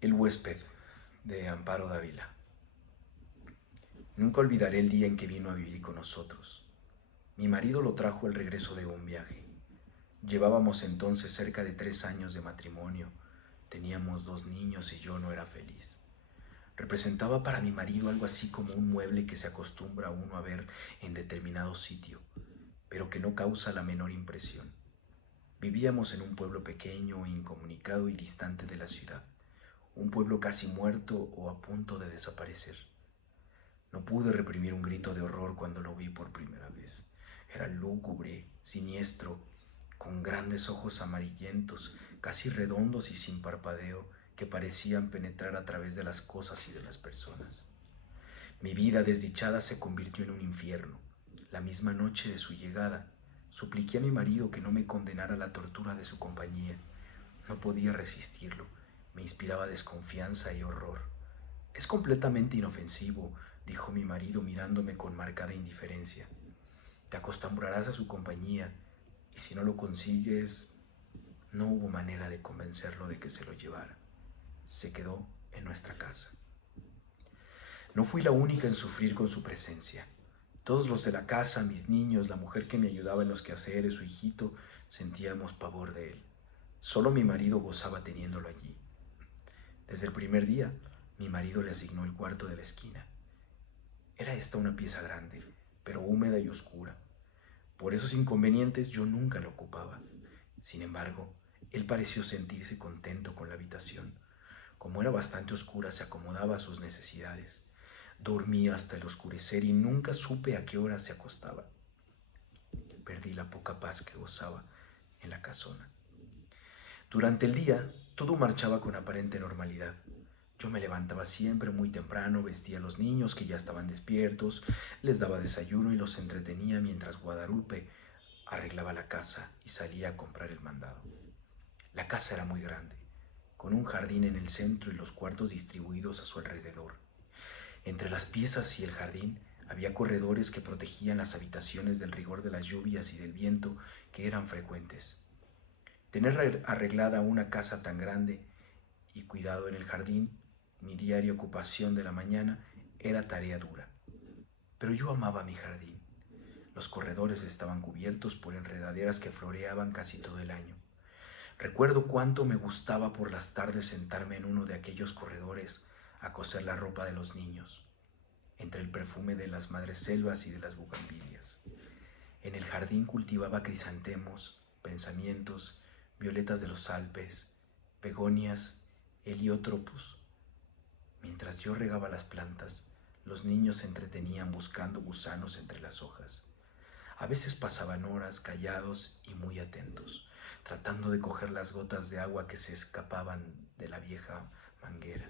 El huésped, de Amparo Dávila. Nunca olvidaré el día en que vino a vivir con nosotros. Mi marido lo trajo al regreso de un viaje. Llevábamos entonces cerca de 3 años de matrimonio. Teníamos 2 niños y yo no era feliz. Representaba para mi marido algo así como un mueble que se acostumbra uno a ver en determinado sitio, pero que no causa la menor impresión. Vivíamos en un pueblo pequeño, incomunicado y distante de la ciudad, un pueblo casi muerto o a punto de desaparecer. No pude reprimir un grito de horror cuando lo vi por primera vez. Era lúgubre, siniestro, con grandes ojos amarillentos, casi redondos y sin parpadeo, que parecían penetrar a través de las cosas y de las personas. Mi vida desdichada se convirtió en un infierno. La misma noche de su llegada, supliqué a mi marido que no me condenara a la tortura de su compañía. No podía resistirlo. Me inspiraba desconfianza y horror. Es completamente inofensivo, dijo mi marido mirándome con marcada indiferencia. Te acostumbrarás a su compañía y si no lo consigues, no hubo manera de convencerlo de que se lo llevara. Se quedó en nuestra casa. No fui la única en sufrir con su presencia. Todos los de la casa, mis niños, la mujer que me ayudaba en los quehaceres, su hijito, sentíamos pavor de él. Solo mi marido gozaba teniéndolo allí. Desde el primer día, mi marido le asignó el cuarto de la esquina. Era esta una pieza grande, pero húmeda y oscura. Por esos inconvenientes yo nunca la ocupaba. Sin embargo, él pareció sentirse contento con la habitación. Como era bastante oscura, se acomodaba a sus necesidades. Dormía hasta el oscurecer y nunca supe a qué hora se acostaba. Perdí la poca paz que gozaba en la casona. Durante el día, todo marchaba con aparente normalidad. Yo me levantaba siempre muy temprano, vestía a los niños que ya estaban despiertos, les daba desayuno y los entretenía mientras Guadalupe arreglaba la casa y salía a comprar el mandado. La casa era muy grande, con un jardín en el centro y los cuartos distribuidos a su alrededor. Entre las piezas y el jardín había corredores que protegían las habitaciones del rigor de las lluvias y del viento que eran frecuentes. Tener arreglada una casa tan grande y cuidado en el jardín, mi diaria ocupación de la mañana, era tarea dura. Pero yo amaba mi jardín. Los corredores estaban cubiertos por enredaderas que floreaban casi todo el año. Recuerdo cuánto me gustaba por las tardes sentarme en uno de aquellos corredores a coser la ropa de los niños, entre el perfume de las madreselvas y de las bugambilias. En el jardín cultivaba crisantemos, pensamientos, violetas de los Alpes, begonias, heliotropos. Mientras yo regaba las plantas, los niños se entretenían buscando gusanos entre las hojas. A veces pasaban horas callados y muy atentos, tratando de coger las gotas de agua que se escapaban de la vieja manguera.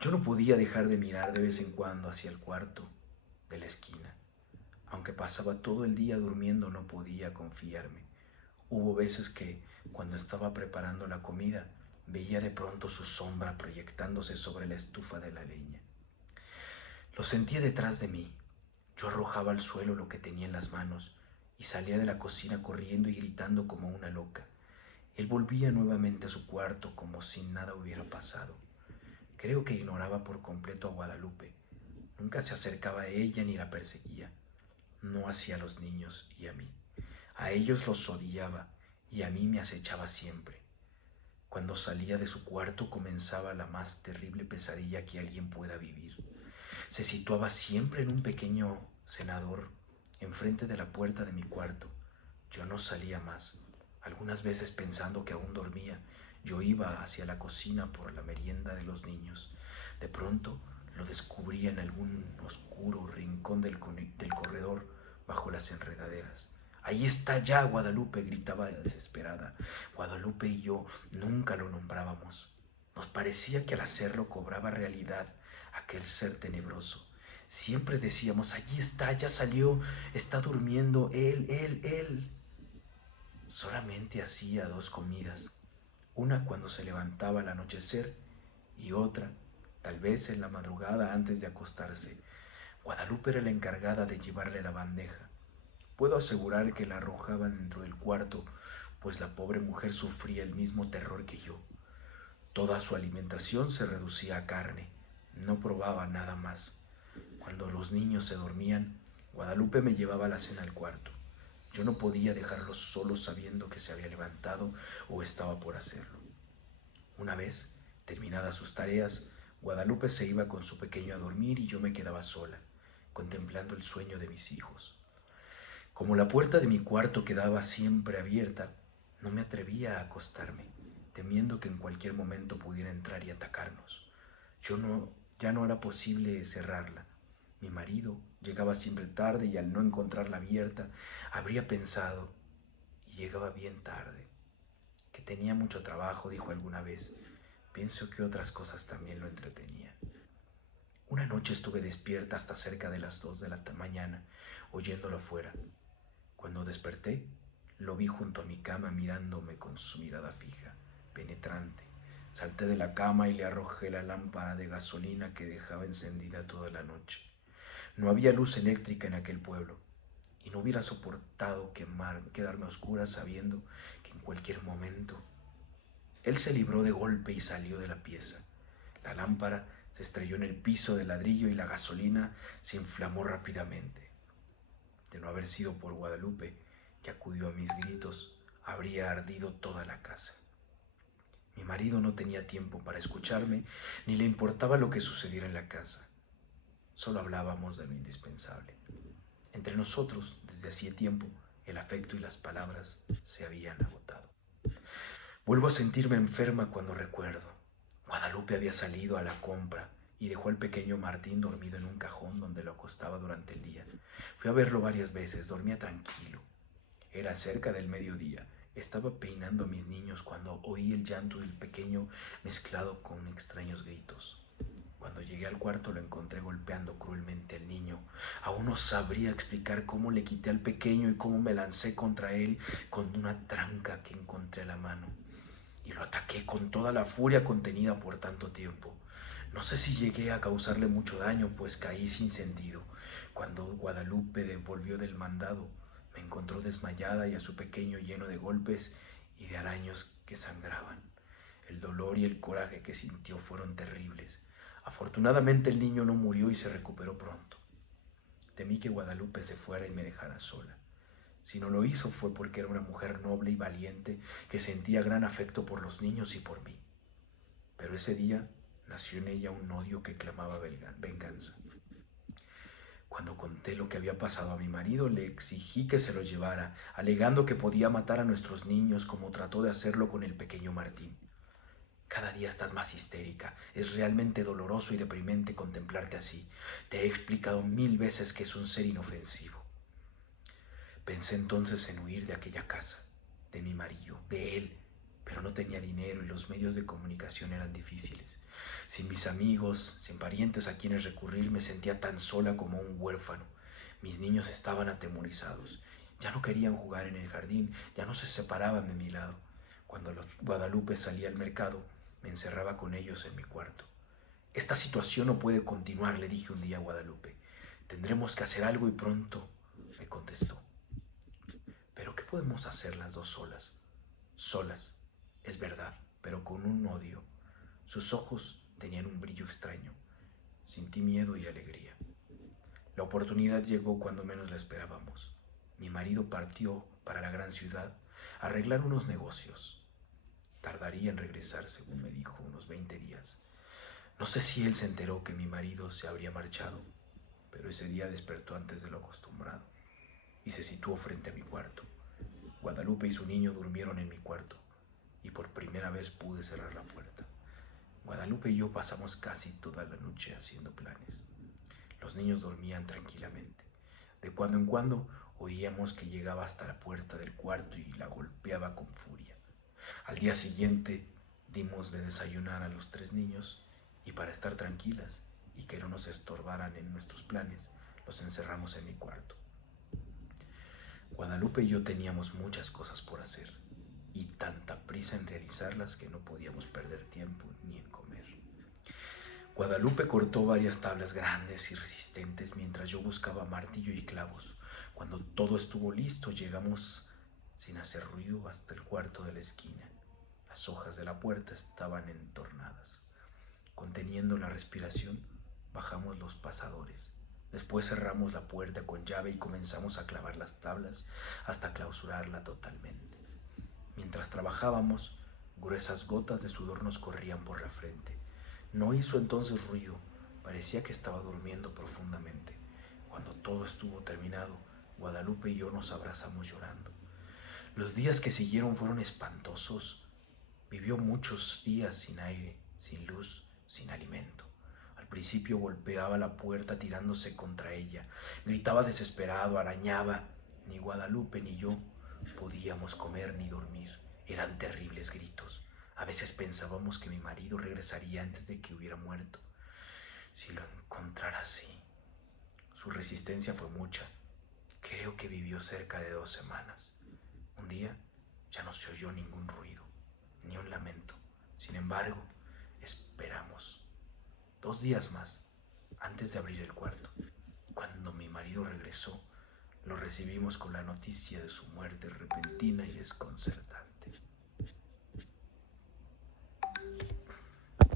Yo no podía dejar de mirar de vez en cuando hacia el cuarto de la esquina. Aunque pasaba todo el día durmiendo, no podía confiarme. Hubo veces que, cuando estaba preparando la comida, veía de pronto su sombra proyectándose sobre la estufa de la leña. Lo sentía detrás de mí. Yo arrojaba al suelo lo que tenía en las manos y salía de la cocina corriendo y gritando como una loca. Él volvía nuevamente a su cuarto como si nada hubiera pasado. Creo que ignoraba por completo a Guadalupe. Nunca se acercaba a ella ni la perseguía. No hacia los niños y a mí. A ellos los odiaba y a mí me acechaba siempre. Cuando salía de su cuarto comenzaba la más terrible pesadilla que alguien pueda vivir. Se situaba siempre en un pequeño cenador enfrente de la puerta de mi cuarto. Yo no salía más. Algunas veces pensando que aún dormía, yo iba hacia la cocina por la merienda de los niños. De pronto lo descubría en algún oscuro rincón del corredor bajo las enredaderas. Ahí está ya Guadalupe, gritaba desesperada. Guadalupe y yo nunca lo nombrábamos. Nos parecía que al hacerlo cobraba realidad aquel ser tenebroso. Siempre decíamos, allí está, ya salió, está durmiendo, él. Solamente hacía 2 comidas, una cuando se levantaba al anochecer y otra, tal vez en la madrugada antes de acostarse. Guadalupe era la encargada de llevarle la bandeja. Puedo asegurar que la arrojaba dentro del cuarto, pues la pobre mujer sufría el mismo terror que yo. Toda su alimentación se reducía a carne, no probaba nada más. Cuando los niños se dormían, Guadalupe me llevaba la cena al cuarto. Yo no podía dejarlos solos sabiendo que se había levantado o estaba por hacerlo. Una vez, terminadas sus tareas, Guadalupe se iba con su pequeño a dormir y yo me quedaba sola, contemplando el sueño de mis hijos. Como la puerta de mi cuarto quedaba siempre abierta, no me atrevía a acostarme, temiendo que en cualquier momento pudiera entrar y atacarnos. Ya no era posible cerrarla. Mi marido llegaba siempre tarde y al no encontrarla abierta, habría pensado, y llegaba bien tarde, que tenía mucho trabajo, dijo alguna vez. Pienso que otras cosas también lo entretenían. Una noche estuve despierta hasta cerca de las 2 de la mañana, oyéndolo afuera. Cuando desperté, lo vi junto a mi cama mirándome con su mirada fija, penetrante. Salté de la cama y le arrojé la lámpara de gasolina que dejaba encendida toda la noche. No había luz eléctrica en aquel pueblo, y no hubiera soportado quedarme a oscuras sabiendo que en cualquier momento él se libró de golpe y salió de la pieza. La lámpara se estrelló en el piso de ladrillo y la gasolina se inflamó rápidamente. De no haber sido por Guadalupe, que acudió a mis gritos, habría ardido toda la casa. Mi marido no tenía tiempo para escucharme, ni le importaba lo que sucediera en la casa. Solo hablábamos de lo indispensable. Entre nosotros, desde hacía tiempo, el afecto y las palabras se habían agotado. Vuelvo a sentirme enferma cuando recuerdo. Guadalupe había salido a la compra y dejó al pequeño Martín dormido en un cajón donde lo acostaba durante el día. Fui a verlo varias veces, dormía tranquilo. Era cerca del mediodía. Estaba peinando a mis niños cuando oí el llanto del pequeño mezclado con extraños gritos. Cuando llegué al cuarto lo encontré golpeando cruelmente al niño. Aún no sabría explicar cómo le quité al pequeño y cómo me lancé contra él con una tranca que encontré a la mano. Y lo ataqué con toda la furia contenida por tanto tiempo. No sé si llegué a causarle mucho daño, pues caí sin sentido. Cuando Guadalupe volvió del mandado, me encontró desmayada y a su pequeño lleno de golpes y de araños que sangraban. El dolor y el coraje que sintió fueron terribles. Afortunadamente el niño no murió y se recuperó pronto. Temí que Guadalupe se fuera y me dejara sola. Si no lo hizo fue porque era una mujer noble y valiente que sentía gran afecto por los niños y por mí. Pero ese día nació en ella un odio que clamaba venganza. Cuando conté lo que había pasado a mi marido, le exigí que se lo llevara, alegando que podía matar a nuestros niños como trató de hacerlo con el pequeño Martín. Cada día estás más histérica. Es realmente doloroso y deprimente contemplarte así. Te he explicado 1000 veces que es un ser inofensivo. Pensé entonces en huir de aquella casa, de mi marido, de él, pero no tenía dinero y los medios de comunicación eran difíciles. Sin mis amigos, sin parientes a quienes recurrir, me sentía tan sola como un huérfano. Mis niños estaban atemorizados. Ya no querían jugar en el jardín, ya no se separaban de mi lado. Cuando Guadalupe salía al mercado, me encerraba con ellos en mi cuarto. Esta situación no puede continuar, le dije un día a Guadalupe. Tendremos que hacer algo y pronto, me contestó. ¿Pero qué podemos hacer las dos solas? Solas, es verdad, pero con un odio. Sus ojos tenían un brillo extraño. Sentí miedo y alegría. La oportunidad llegó cuando menos la esperábamos. Mi marido partió para la gran ciudad a arreglar unos negocios. Tardaría en regresar, según me dijo, unos 20 días. No sé si él se enteró que mi marido se habría marchado, pero ese día despertó antes de lo acostumbrado y se situó frente a mi cuarto. Guadalupe y su niño durmieron en mi cuarto y por primera vez pude cerrar la puerta. Guadalupe y yo pasamos casi toda la noche haciendo planes. Los niños dormían tranquilamente. De cuando en cuando oíamos que llegaba hasta la puerta del cuarto y la golpeaba con furia. Al día siguiente dimos de desayunar a los 3 niños y para estar tranquilas y que no nos estorbaran en nuestros planes, los encerramos en mi cuarto. Guadalupe y yo teníamos muchas cosas por hacer y tanta prisa en realizarlas que no podíamos perder tiempo ni en comer. Guadalupe cortó varias tablas grandes y resistentes mientras yo buscaba martillo y clavos. Cuando todo estuvo listo, llegamos sin hacer ruido hasta el cuarto de la esquina. Las hojas de la puerta estaban entornadas. Conteniendo la respiración, bajamos los pasadores. Después cerramos la puerta con llave y comenzamos a clavar las tablas hasta clausurarla totalmente. Mientras trabajábamos, gruesas gotas de sudor nos corrían por la frente. No hizo entonces ruido, parecía que estaba durmiendo profundamente. Cuando todo estuvo terminado, Guadalupe y yo nos abrazamos llorando. Los días que siguieron fueron espantosos. Vivió muchos días sin aire, sin luz, sin alimento. Al principio golpeaba la puerta tirándose contra ella, gritaba desesperado, arañaba. Ni Guadalupe ni yo podíamos comer ni dormir. Eran terribles gritos. A veces pensábamos que mi marido regresaría antes de que hubiera muerto. Si lo encontrara así. Su resistencia fue mucha. Creo que vivió cerca de 2 semanas. Un día ya no se oyó ningún ruido, ni un lamento. Sin embargo, esperamos 2 días más antes de abrir el cuarto. Cuando mi marido regresó, lo recibimos con la noticia de su muerte repentina y desconcertante.